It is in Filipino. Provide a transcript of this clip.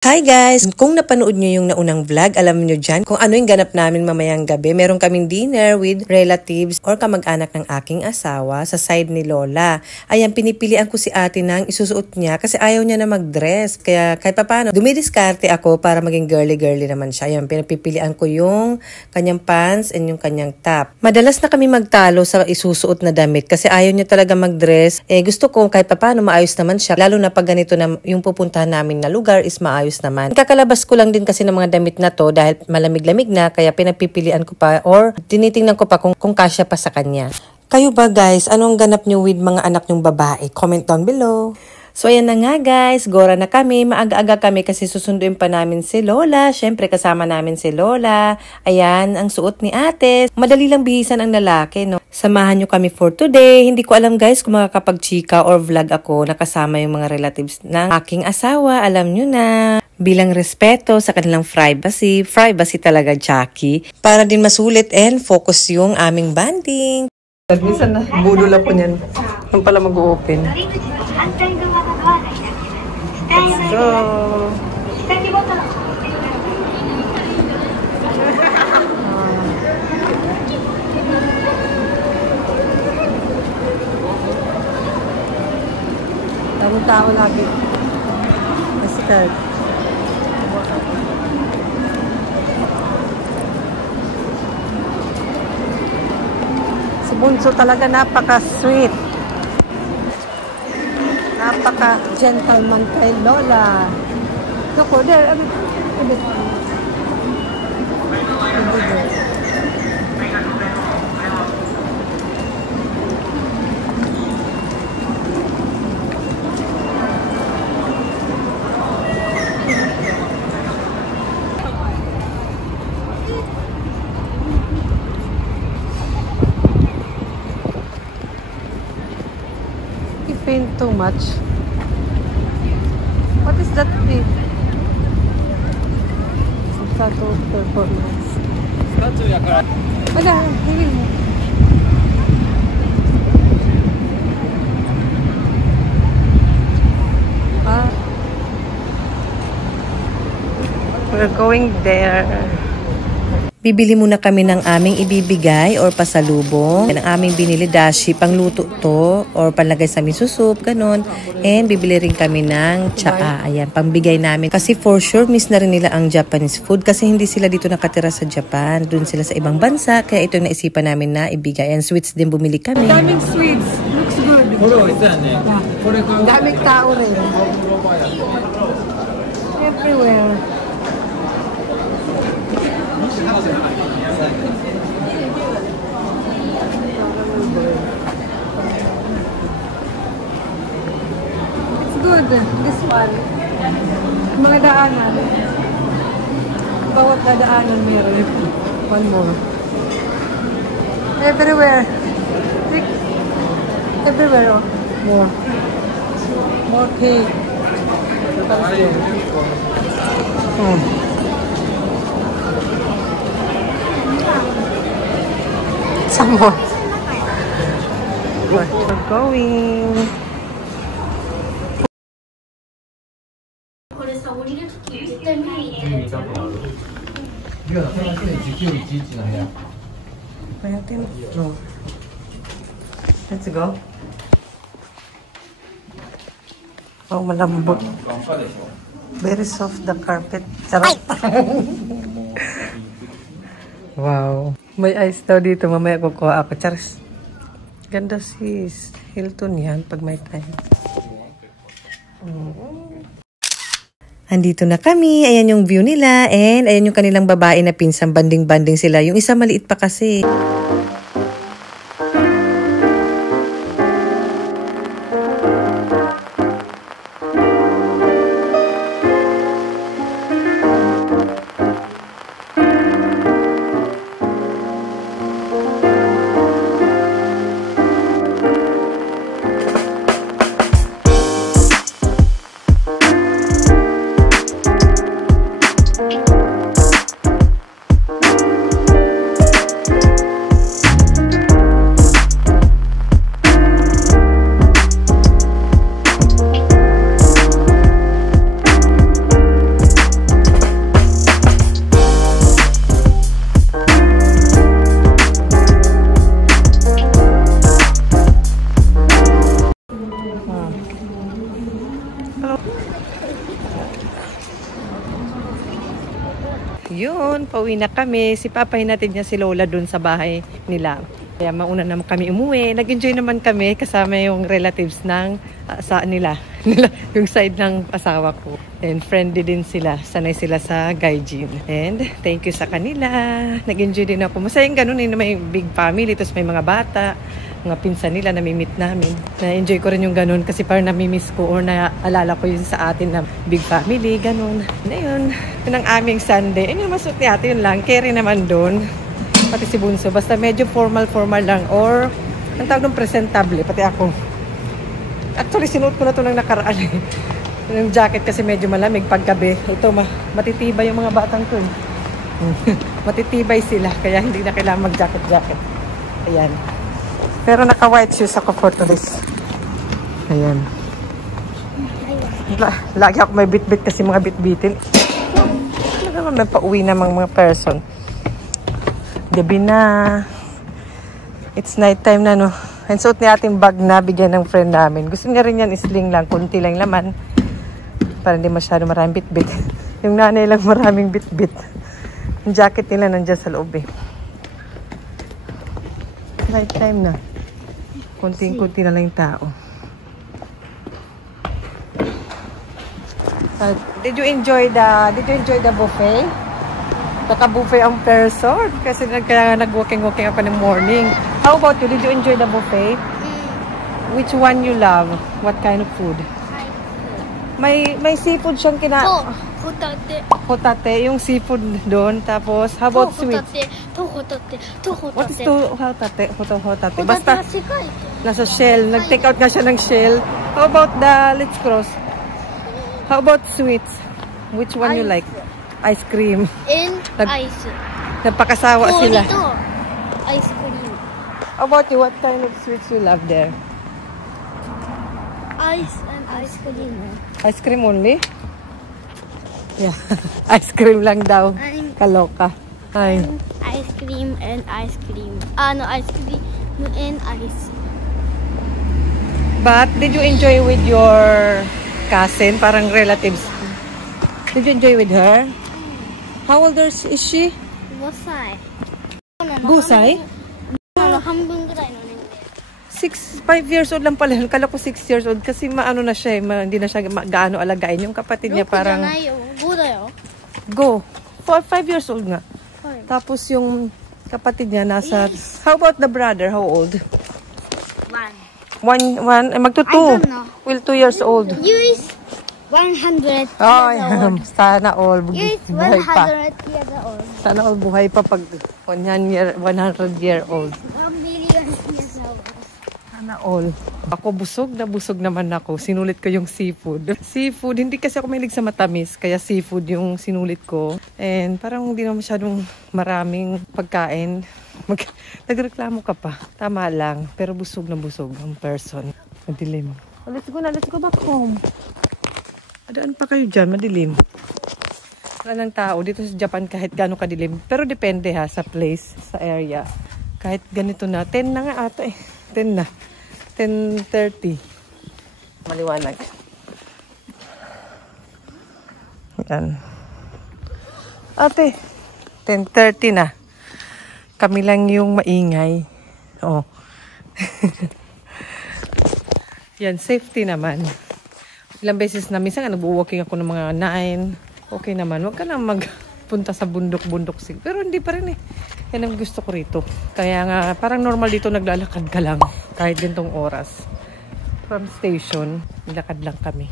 Hi guys! Kung napanood nyo yung naunang vlog, alam nyo dyan kung ano yung ganap namin mamayang gabi. Meron kaming dinner with relatives or kamag-anak ng aking asawa sa side ni Lola. Ayan, pinipilian ko si ate nang isusuot niya kasi ayaw niya na mag-dress. Kaya kahit papano, dumidiskarte ako para maging girly-girly naman siya. Ayan, pinapipilian ko yung kanyang pants and yung kanyang top. Madalas na kami magtalo sa isusuot na damit kasi ayaw niya talaga mag-dress. Gusto ko kahit papano maayos naman siya. Lalo na pag ganito na yung pupuntahan namin na lugar is maayos naman. Kakalabas ko lang din kasi ng mga damit na to dahil malamig-lamig na kaya pinapipilian ko pa or tinitingnan ko pa kung kasya pa sa kanya. Kayo ba guys, anong ganap nyo with mga anak nyong babae? Comment down below. So ayan na nga guys, gora na kami, maaga-aga kami kasi susunduin pa namin si Lola. Syempre kasama namin si Lola. Ayan, ang suot ni ate. Madali lang bihisan ang lalaki, no? Samahan nyo kami for today. Hindi ko alam guys kung makakapag-chika or vlog ako nakasama yung mga relatives ng aking asawa. Alam nyo na. Bilang respeto sa kanilang privacy talaga, Jackie. Para din masulit and focus yung aming banding. Minsan na, budol po niyan. Nung pala mag-open. Let's go! Tamang tao lagi. Masikat. Si Bunso talaga napaka-sweet. Napaka-gentleman kay Lola. Ako, there. Paint too much. What is that thing? Subtitle performance. Wala, hindi mo. We're going there. Bibili muna kami ng aming ibibigay or pasalubong. Ang aming binili dashi, pangluto to or panlagay sa miso soup, ganun. And bibili rin kami ng tsaa. Ayan, pambigay namin. Kasi for sure, miss na rin nila ang Japanese food kasi hindi sila dito nakatira sa Japan. Doon sila sa ibang bansa. Kaya ito yung naisipan namin na ibigay. And sweets din bumili kami. Daming sweets. Looks good. Daming tao rin. Everywhere. It's good, this one. Mga daanan. Bawat dadaanan meron. One more. Everywhere. Everywhere. Oh. More. More cake. Some more. We're going. Let's go. Oh, malambot. Very soft the carpet. Sarap. Wow. May ice daw dito. Mamaya kukuha ako. Charis. Ganda sis. Hilton yan pag may time. Andito na kami. Ayan yung view nila. And ayan yung kanilang babae na pinsang banding-banding sila. Yung isa maliit pa kasi. Yun, pauwi na kami. Si Papa hinatid niya si Lola dun sa bahay nila. Kaya mauna naman kami umuwi. Nag-enjoy naman kami kasama yung relatives ng sa nila. Yung side ng asawa ko. And friendly din sila. Sanay sila sa Gaijin. And thank you sa kanila. Nag-enjoy din ako. Masayang ganun na may big family. Tapos may mga bata. Mga pinsan nila namimit namin. Na-enjoy ko rin yung ganun kasi parang namimiss ko or naalala ko yun sa atin na big family, ganun. Na yun. Yun ang aming Sunday. Ayun yung masuk ni ate, yun lang. Carry naman doon. Pati si Bunso. Basta medyo formal lang or ang tawag ng presentable. Pati ako. Actually, sinuot ko na ito ng nakaraan. Yung jacket kasi medyo malamig paggabi. Ito, matitibay yung mga batang to. Matitibay sila. Kaya hindi na kailangan mag-jacket-jacket. Ayan. Pero naka-white shoes ako for tourist. Ayan. Lagi ako may bit-bit kasi mga bit-bitin. Talaga may pauwi namang mga person. Gabi na. It's night time na, no? And suot niya ating bag na bigyan ng friend namin. Gusto niya rin yan isling lang. Kunti lang laman. Para hindi masyado maraming bit-bit. Yung nanay lang maraming bit-bit. Yung jacket nila nandiyan sa loob eh. Night time na. Kunting-kunti na lang yung tao. Did you enjoy the buffet? Naka-buffet ang person kasi nag-walking-walking ako ng morning. How about you? Did you enjoy the buffet? Which one you love? What kind of food? May seafood siyang Hotate. hotate, yung seafood doon. Tapos, how about sweets? Hotate. What is to hotate? Hotate. Basta Basta, nasa shell. Nag-take out nga siya ng shell. How about let's cross. How about sweets? Which one you like? Ice cream. And ice. Nagpakasawa sila. Ice cream. How about you? What kind of sweets you love there? Ice and ice cream. Ice cream only? Yeah. Ice cream lang daw. Kaloka. Ay. Ice cream and ice cream. No, ice cream and ice. But, did you enjoy with your cousin? Parang relatives. Did you enjoy with her? How old is she? 5歳. Gusay? 半分ぐらいの年齢。 5 years old lang pala. Kala ko 6 years old kasi maano na siya, hindi na siya gaano alagain. Yung kapatid niya parang 5だよ。 go. 5 years old nga. 5。 Tapos yung kapatid niya nasa, how about the brother? How old? 1. One, magto I don't 2. know. Will 2 years old. You is 100 Oh, years old. sana all. You is Buhay pa. 100 years old. Sana all buhay pa pag 100 year old. 1 million years old. Sana all. Ako busog naman ako. Sinulit ko yung seafood. Seafood, hindi kasi ako mahilig sa matamis. Kaya seafood yung sinulit ko. And parang hindi na masyadong maraming pagkain. Nagreklamo ka pa. Tama lang. Pero busog ang person. Madilim. Oh, let's go back home. Adaan pa kayo dyan, madilim. Wala ng tao dito sa Japan kahit gaano kadilim. Pero depende ha, sa place, sa area. Kahit ganito na. 10 na nga ata eh. 10 na. 10:30. Maliwanag. Yan. Ate, 10:30 na. Kami lang yung maingay. Oh. Yan, safety naman. Ilang beses na, minsan nag-walking ako ng mga 9. Okay naman, wag ka na magpunta sa bundok-bundok. Pero hindi pa rin eh. Yan ang gusto ko rito. Kaya nga, parang normal dito naglalakad ka lang. Kahit gantong oras. From station, nilakad lang kami.